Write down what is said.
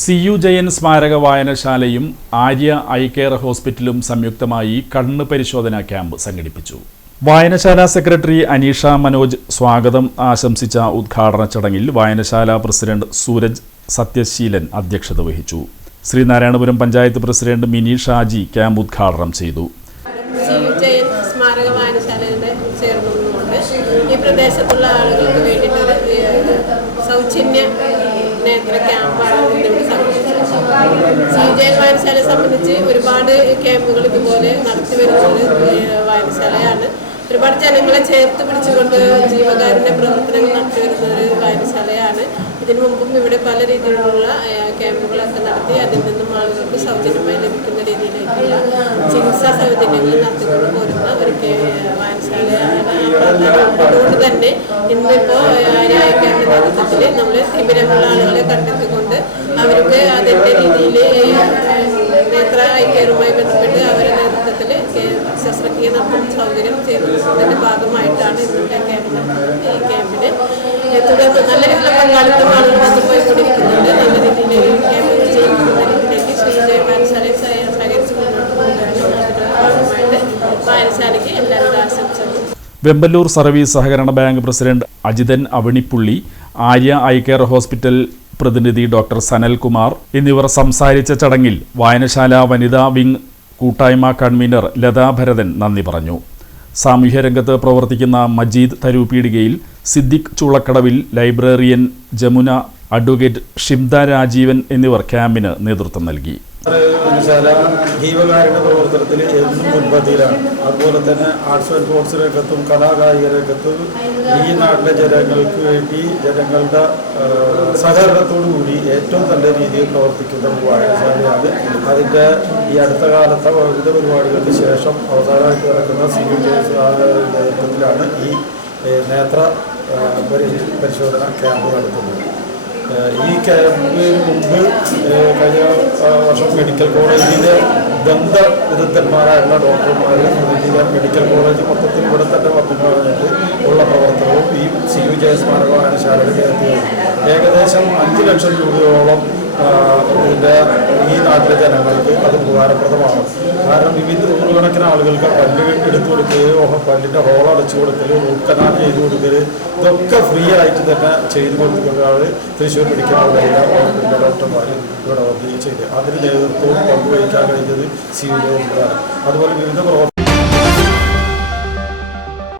CU Jayan സ്മാരക വായനശാലയും Arya eye care ഹോസ്പിറ്റലും സംയുക്തമായി കണ്ണ് പരിശോധനാ ക്യാമ്പ് സംഘടിപ്പിച്ചു. വായനശാല സെക്രട്ടറി അനീഷ മനോജ് സ്വാഗതം ആശംസിച്ച ഉദ്ഘാടന ചടങ്ങിൽ വായനശാല പ്രസിഡന്റ് സൂരജ് സത്യശീലൻ അധ്യക്ഷത വഹിച്ചു. Sreenarayanapuram panchayat president mini Shaji camp ഉദ്ഘാടനം ചെയ്തു. ഈ പ്രദേശത്തുള്ള ആളുകൾക്ക് വേണ്ടിയിട്ട് സൗജന്യ നേത്ര ക്യാമ്പാണ് ഇവിടെ സംഘടിപ്പിച്ചത്. CU ജയൻ വായനശാലയെ സംബന്ധിച്ച് ഒരുപാട് ക്യാമ്പുകൾ ഇതുപോലെ നടത്തി വരുന്ന വായനശാലയാണ്. ഒരുപാട് ജനങ്ങളെ ചേർത്ത് പിടിച്ചുകൊണ്ട് ജീവകാരുണ്യ പ്രവർത്തനങ്ങൾ നടത്തി വരുന്ന ഒരു വായനശാലയാണ്. ഇതിനു മുമ്പും ഇവിടെ പല രീതിയിലുള്ള ക്യാമ്പുകളൊക്കെ നടത്തി അതിൽ നിന്നും ആളുകൾക്ക് സൗജന്യമായി ലഭിക്കുന്ന രീതിയിലേക്കുള്ള ചികിത്സാ സൗജന്യങ്ങൾ നടത്തിക്കൊണ്ട് പോരുന്ന ഒരു വായനശാലയാണ്. അതുകൊണ്ട് തന്നെ ഇന്നിപ്പോൾ ആര്യായക്കാരുടെ നേതൃത്വത്തിൽ നമ്മൾ തിമിരമുള്ള ആളുകളെ കണ്ടെത്തിക്കൊണ്ട് അവർക്ക് അതിൻ്റെ രീതിയിൽ നേത്ര ഐക്യറുമായി ബന്ധപ്പെട്ട് അവരുടെ നേതൃത്വത്തിൽ ശസ്ത്രക്രിയ നടത്തുന്ന സൗകര്യം ചെയ്യുന്നതിൻ്റെ ഭാഗമായിട്ടാണ് ഇന്നത്തെ ക്യാമ്പ് നടത്തുന്നത്. ഈ ക്യാമ്പിന് തുടർന്ന് നല്ല രീതിയിലുള്ള പങ്കാളിത്തം ആളുകൾ വന്നുപോയിക്കൊണ്ടിരിക്കുന്നുണ്ട്. നല്ല രീതിയിൽ ക്യാമ്പുകൾ ചെയ്യുന്ന രീതിയിലേക്ക് CU ജയൻ വായനശാലയെ സഹകരിച്ച് മുന്നോട്ട് പോകുകയാണ്. അതിൻ്റെ ഭാഗമായിട്ട് വായനശാലയ്ക്ക് എല്ലാവരും ആശംസകളും. വെമ്പല്ലൂർ സർവീസ് സഹകരണ bank president Ajithan Avanippulli, Arya eye care hospital പ്രതിനിധി ഡോക്ടർ സനൽകുമാർ എന്നിവർ സംസാരിച്ച ചടങ്ങിൽ വായനശാല വനിതാ വിംഗ് കൂട്ടായ്മ കൺവീനർ ലതാ ഭരതൻ നന്ദി പറഞ്ഞു. സാമൂഹ്യരംഗത്ത് പ്രവർത്തിക്കുന്ന മജീദ് തരൂപീടികയിൽ, സിദ്ദിഖ് ചൂളക്കടവിൽ, ലൈബ്രറിയൻ ജമുന, അഡ്വക്കേറ്റ് ഷിംദ രാജീവൻ എന്നിവർ ക്യാമ്പിന് നേതൃത്വം നൽകി. ജീവകാരുണ്യ പ്രവർത്തനത്തിൽ എന്നും മുൻപന്തിയിലാണ്. അതുപോലെ തന്നെ ആർട്സ് ആൻഡ് സ്പോർട്സ് രംഗത്തും കലാകായിക രംഗത്തും ഈ നാട്ടിലെ ജനങ്ങൾക്ക് വേണ്ടി ജനങ്ങളുടെ സഹകരണത്തോടുകൂടി ഏറ്റവും നല്ല രീതിയിൽ പ്രവർത്തിക്കുന്ന ഒരു വായനശാലയാണ്. അതിൻ്റെ ഈ അടുത്ത കാലത്തെ വിവിധ പരിപാടികൾക്ക് ശേഷം അവസാനമായിട്ട് നടക്കുന്ന CU ജയൻ നേതൃത്വത്തിലാണ് ഈ നേത്ര പരിശോധന ക്യാമ്പ് നടത്തുന്നത്. ഈ ക്യാമ്പിന് മുമ്പ് കഴിഞ്ഞ വർഷം മെഡിക്കൽ കോളേജിലെ ബന്ധ വിദഗ്ധന്മാരായുള്ള ഡോക്ടർമാർ മെഡിക്കൽ കോളേജ് മൊത്തത്തിൽ ഇവിടെ തന്നെ വന്നിട്ട് ഉള്ള പ്രവർത്തനവും ഈ CU ജയൻ സ്മാരക വായനശാലയുടെ നേതൃത്വം ഏകദേശം 5 ലക്ഷം രൂപയോളം ഇതിൻ്റെ ഈ നാട്ടിലെ ജനങ്ങൾക്ക് അത് ഉപകാരപ്രദമാണ്. കാരണം വിവിധ നൂറുകണക്കിന് ആളുകൾക്ക് പല്ല് എടുത്തു കൊടുക്കുകയോ പല്ലിൻ്റെ ഹോൾ അടച്ചു കൊടുക്കൽ, റൂട്ട് കനാൽ ചെയ്ത് കൊടുക്കൽ, ഇതൊക്കെ ഫ്രീ ആയിട്ട് തന്നെ ചെയ്തു കൊടുക്കുന്നതാണ് തൃശ്ശൂർ മെഡിക്കൽ കോളേജിലെ ഡോക്ടർമാർ ഇവിടെ വന്ന് ചെയ്ത് അതിന് നേതൃത്വവും പങ്കുവഹിക്കാൻ കഴിഞ്ഞത് CU ജയൻ. അതുപോലെ വിവിധ